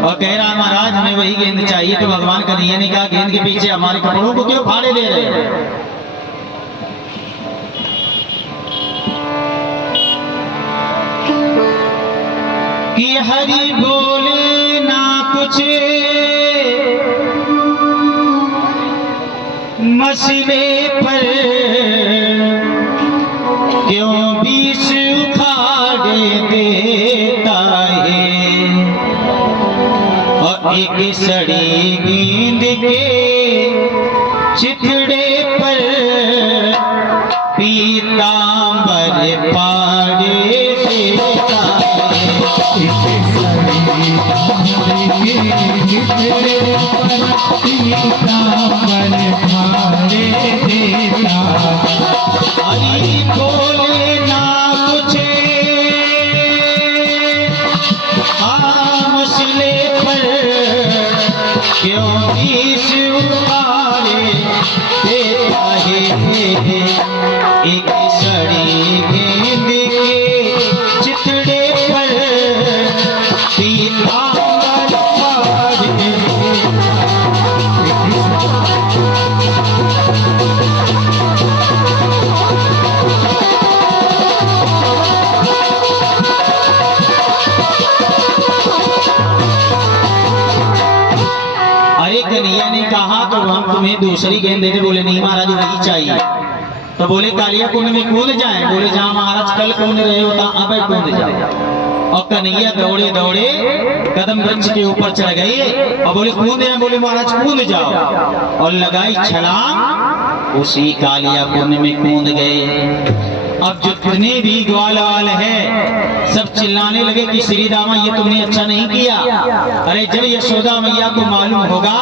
और कह रहा महाराज हमें वही गेंद चाहिए। तो भगवान कन्हैया ने कहा गेंद के पीछे हमारे कपड़ों को क्यों फाड़े दे रहे हैं? कि हरि बोले ना कुछ मसले पर क्यों बीच उखाड़ देता है। और एक सड़ी गेंद के चिथड़े पर पीतांबर पाड़े देता हरि बोले ना कुछ मसले पर क्यों बीच उखाड़े देता है। एक सड़ी गेंद के चिथड़े पर पीतांबर पाड़े कन्हैया ने कहा तो हम तुम्हें दूसरी गेंद देते। बोले नहीं महाराज वही चाहिए। तो बोले कालिया कुंड में कूद जाए। बोले जहाँ महाराज कल कूद रहे होता अब कूद जाओ। और कन्हैया दौड़े दौड़े कदम वृक्ष के ऊपर चढ़ गए और बोले कूदे। बोले महाराज कूद जाओ। और लगाई छलांग उसी कालिया कुंड में कूद गए। अब जितने भी ग्वाल है सब चिल्लाने लगे कि श्री दामा ये तुमने अच्छा नहीं किया। अरे जब यशोदा मैया को मालूम होगा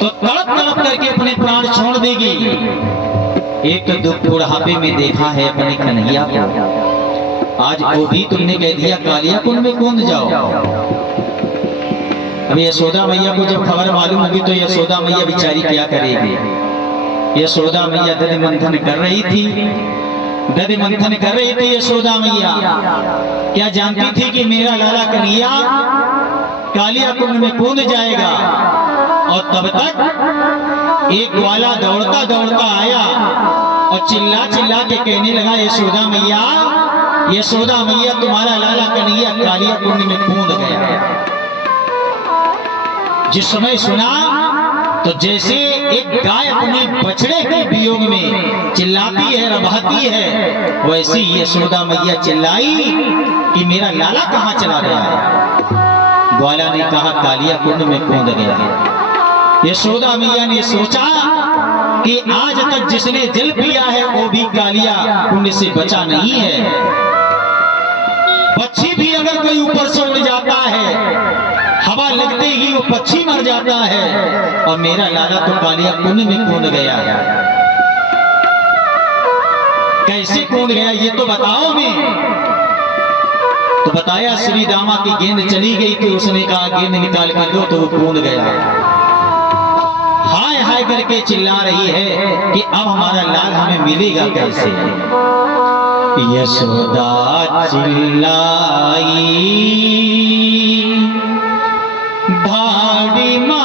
तो तड़प तड़प करके अपने प्राण छोड़ देगी। एक दुख बुढ़ापे में देखा है अपने कन्हैया को, आज वो भी तुमने कह दिया कालिया कुंड में कूद जाओ। अभी यशोदा मैया को जब खबर मालूम होगी तो यशोदा मैया बेचारी क्या करेगी। यशोदा मैया दधि मंथन कर रही थी। दधि मंथन कर रही थी यशोदा मैया। क्या जानती थी कि मेरा लाला कन्हैया कालिया कुंड में कूद जाएगा। और तब तक एक ग्वाला दौड़ता दौड़ता आया और चिल्ला चिल्ला के कहने लगा यशोदा मैया, यशोदा मैया तुम्हारा लाला कन्हैया कालिया कुंड में कूद गया। जिस समय सुना तो जैसे एक गाय अपने बछड़े के वियोग में चिल्लाती है रभाती है, वैसी यशोदा मैया चिल्लाई कि मेरा लाला कहाँ चला गया है। ग्वाला ने कहा कालिया कुंड में कूद गया। यशोदा मैया ने सोचा कि आज तक जिसने जल पिया है वो भी कालिया कुंड से बचा नहीं है। पक्षी भी अगर कोई ऊपर से उड़ जाता है, हवा लगते ही वो पक्षी मर जाता है, और मेरा लाला तो कालिया कुंड में कूद गया। कैसे कूद गया ये तो बताओ मैं। तो बताया श्री दामा की गेंद चली गई थी। उसने कहा गेंद निकाल कर दो, तो वो कूद गया। हाय हाय करके चिल्ला रही है कि अब हमारा लाल हमें मिलेगा कैसे। यशोदा चिल्लाई धाड़ी मार,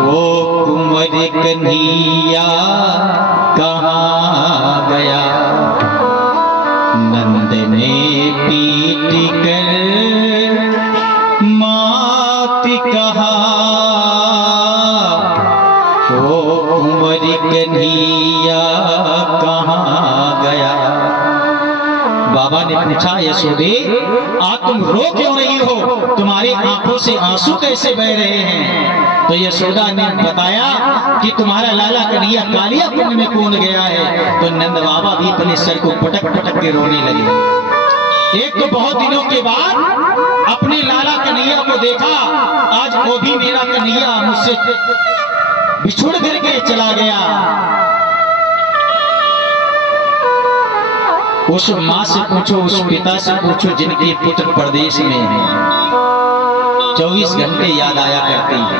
वो कुंवर कन्हैया कहाँ गया। नंद ने पीट कर मात कहा, वो कुंवर कन्हैया कहाँ गया। बाबा ने पूछा यशोदे आज तुम रो क्यों रही हो, तुम्हारी आंखों से आंसू कैसे बह रहे हैं। तो यशोदा ने बताया कि तुम्हारा लाला कन्हैया कालिया कुंड में कूद गया है। तो नंद बाबा भी अपने सर को पटक पटक के रोने लगे। एक तो बहुत दिनों के बाद अपने लाला कन्हैया को देखा, आज वो भी मेरा कन्हैया मुझसे बिछुड़ करके चला गया। उस माँ से पूछो, उस पिता से पूछो जिनके पुत्र प्रदेश में हैं, 24 घंटे याद आया करते हैं।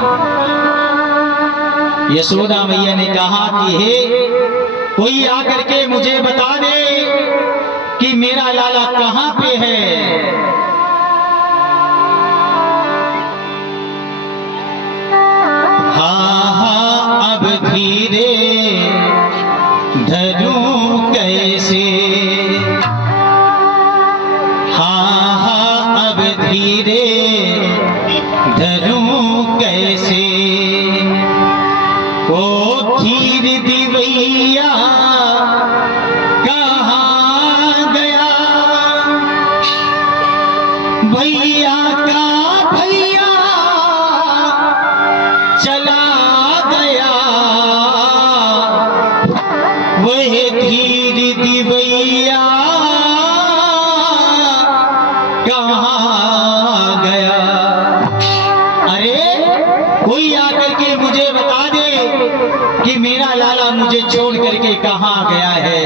यशोदा मैया ने कहा कि हे कोई आकर के मुझे बता दे कि मेरा लाला कहाँ पे है। धीरे धरूं कैसे, ओ धीर दिवैया कहाँ गया, भैया का भैया चला गया, वह धीर दिवैया कहाँ गया। अरे कोई आकर के मुझे बता दे कि मेरा लाला मुझे छोड़ करके कहाँ गया है।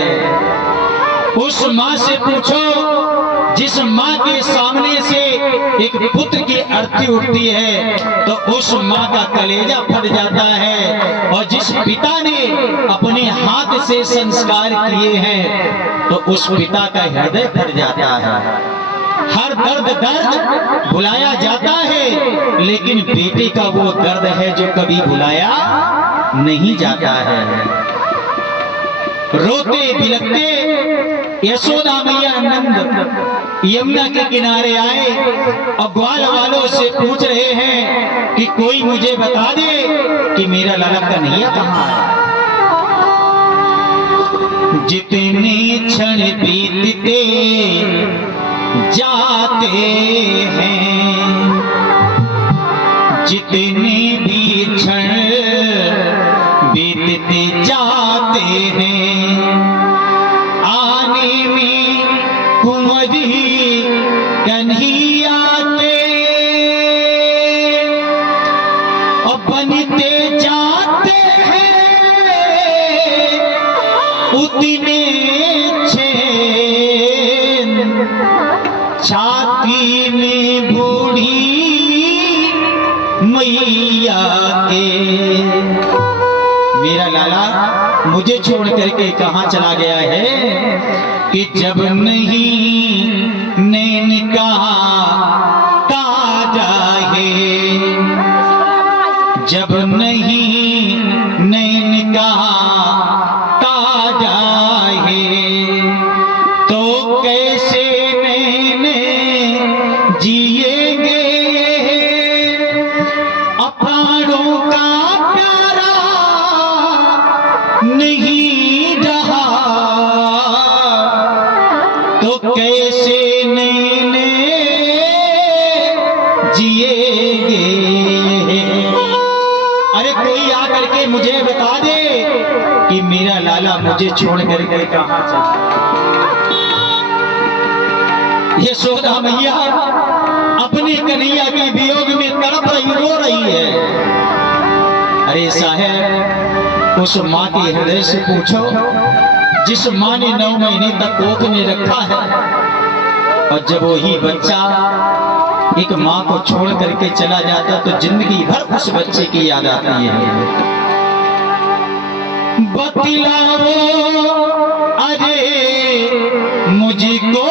उस माँ से पूछो जिस माँ के सामने से एक पुत्र की अर्थी उठती है तो उस माँ का कलेजा फट जाता है, और जिस पिता ने अपने हाथ से संस्कार किए हैं तो उस पिता का हृदय फट जाता है। हर दर्द भुलाया जाता है, लेकिन बेटे का वो दर्द है जो कभी भुलाया नहीं जाता है। रोते बिलखते यशोदा मैया नंद यमुना के किनारे आए और ग्वाल वालों से पूछ रहे हैं कि कोई मुझे बता दे कि मेरा लाला कन्हैया कहाँ है। जितने क्षण बीतते जाते हैं, जितने भी क्षण बीतते जाते हैं, आने में कुंवरी कन्हैया के और बनते जाते हैं उतने छाती में बूढ़ी मैया के। मेरा लाला मुझे छोड़ करके कहाँ चला गया है कि जब नहीं नैन का ताजा है, जब नहीं नैन का ताजा है तो कैसे जिएंगे अपारों का प्यारा नहीं रहा तो कैसे नैने जिएंगे। अरे कोई आकर के मुझे बता दे कि मेरा लाला मुझे छोड़ करके कहाँ चला। यशोदा मैया अपने कन्हैया के वियोग में तड़प रही, रो रही है। अरे साहब उस माँ के हृदय से पूछो जिस माँ ने 9 महीने तक कोख में रखा है, और जब वही बच्चा एक माँ को छोड़ करके चला जाता तो जिंदगी भर उस बच्चे की याद आती है। बतलाओ अरे मुझको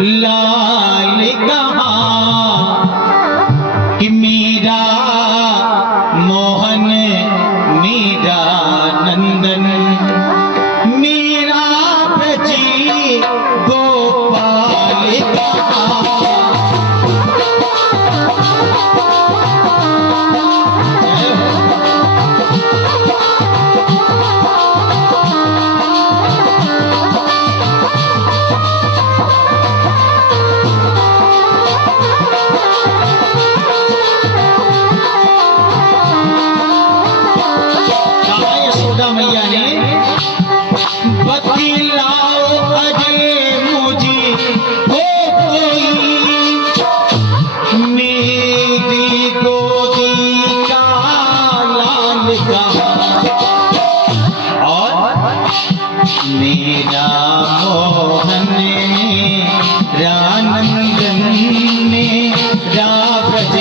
लाल कहाँ कि मीरा मोहन मीरा नंदन मीरा ब्रजी गोपाल कहाँ। मैया ने बतलाओ अजय मुझे हो कोई मेरी गोदी का लाल कहाँ, और मेरा मोहन रानंदन मेरा ब्रज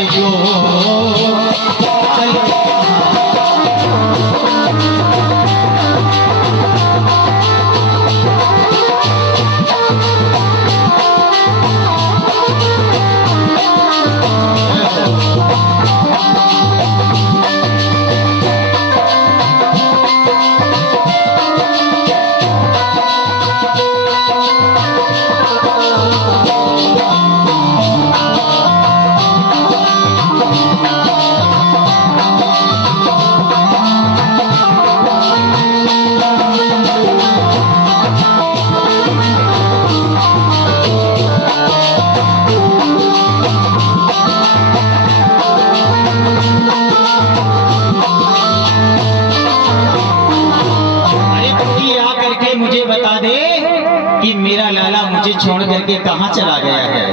छोड़ करके कहाँ चला गया है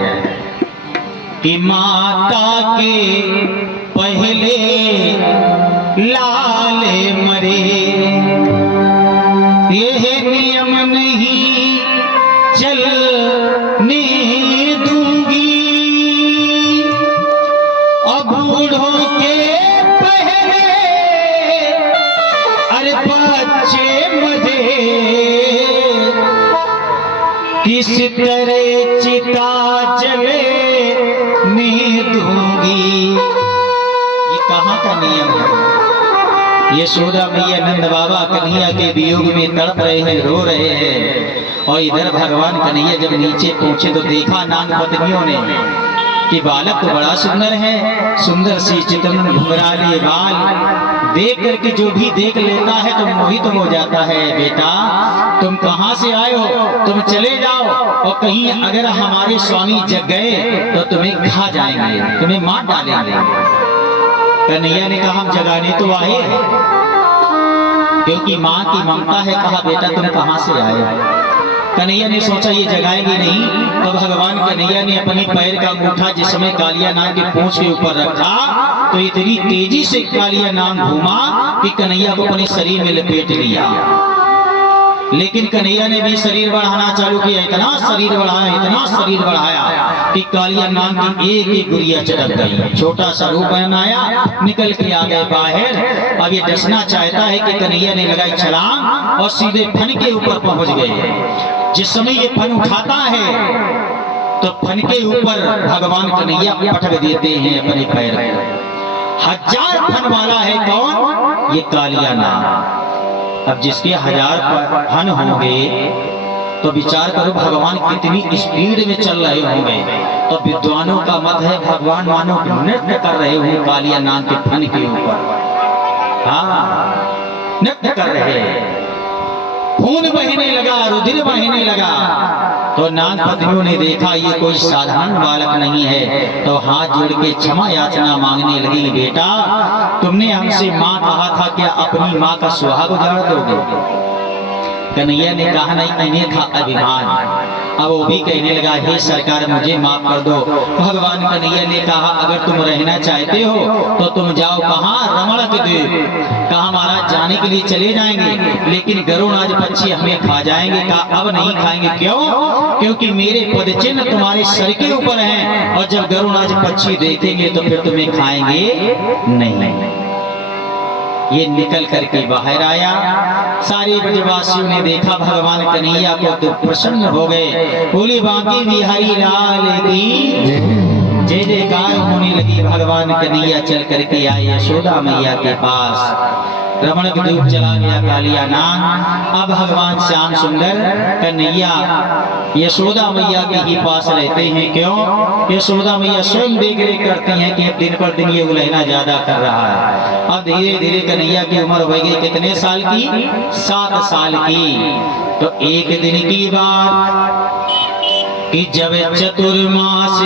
कि माता के पहले लाल मरे, यह नियम नहीं चलने दूंगी, अब बूढ़ों के पहले अरे बच्चे मरे, किस तरह चिता जले नहीं दूंगी। ये कहाँ का नियम है? यशोदा मैया नंद बाबा कन्हैया के वियोग में तड़प रहे हैं, रो रहे हैं, और इधर भगवान कन्हैया जब नीचे पहुंचे तो देखा नाग पत्नियों ने कि बालक तो बड़ा सुंदर है, सुंदर सी चितवन घुंघराले बाल, देख करके जो भी देख लेता है तो मोहित हो जाता है। बेटा तुम कहाँ से आए हो? तुम चले जाओ, और कहीं अगर हमारे स्वामी जग गए तो तुम्हें खा जाएंगे, तुम्हें मार डालेंगे। कन्हैया ने कहा हम जगाने तो आए हैं, क्योंकि माँ की ममता है। कहा बेटा तुम कहाँ से आए हो? कन्हैया ने सोचा ये जगाएंगे नहीं, तो भगवान कन्हैया ने अपने पैर का अंगूठा जिस समय कालिया नाग के पूंछ के ऊपर रखा तो इतनी तेजी से कालिया नाग घूमा कि कन्हैया को अपने शरीर में लपेट लिया। लेकिन कन्हैया ने भी शरीर बढ़ाना चालू किया, इतना शरीर बढ़ाया, इतना शरीर बढ़ाया कि कालिया नाग की एक एक गुड़िया चटक गई। छोटा सा रूप बनाया, निकल के आ गए बाहर। अब ये डसना चाहता है कि कन्हैया ने लगाई छलांग और सीधे फन के ऊपर पहुंच गए। जिस समय ये फन उठाता है तो फन के ऊपर भगवान कन्हैया पटक देते हैं अपने पैर। 1000 फन वाला है कौन? ये कालिया नाग। अब जिसके 1000 फन होंगे तो विचार करो भगवान कितनी स्पीड में चल रहे होंगे। तो विद्वानों का मत है भगवान मानो नृत्य कर रहे हो कालिया नाग के फन के ऊपर। हाँ, नृत्य कर रहे हैं, खून बहने लगा, रुधिर बहने लगा। तो नाग पत्नियों ने देखा ये कोई साधारण बालक नहीं है, तो हाथ जोड़ के क्षमा याचना मांगने लगी। बेटा तुमने हमसे माँ कहा था, क्या अपनी माँ का सुहाग उजाड़ दोगे? कन्हैया ने कहा नहीं, इन्हें था अभिमान। अब वो भी कहने लगा हे सरकार मुझे माफ कर दो। भगवान कन्हैया ने कहा अगर तुम रहना चाहते हो तो तुम जाओ। कहाँ? रमणक द्वीप। कहा महाराज जाने के लिए चले जाएंगे, लेकिन गरुड़ आज पक्षी हमें खा जाएंगे। कहा अब नहीं खाएंगे। क्यों? क्योंकि मेरे पद चिन्ह तुम्हारे सर के ऊपर हैं, और जब गरुड़ आज पक्षी देखेंगे तो फिर तुम्हें खाएंगे नहीं। ये निकल करके बाहर आया। सारे ब्रजवासियों ने देखा भगवान कन्हैया को तो प्रसन्न हो गए। बोले बांके बिहारी लाल की जय जयकार होने लगी। भगवान कन्हैया चल करके आए यशोदा मैया के पास। रमणक द्वीप चला गया कालिया नाग। अब भगवान श्याम सुंदर कन्हैया यशोदा मैया के ही पास रहते हैं। क्यों? यशोदा मैया स्वयं देख रेख करती हैं कि अब दिन पर दिन ये उलझना ज्यादा कर रहा है। अब धीरे धीरे कन्हैया की उम्र हो गई कितने साल की? 7 साल की। तो एक दिन की बात कि जब चतुर्मास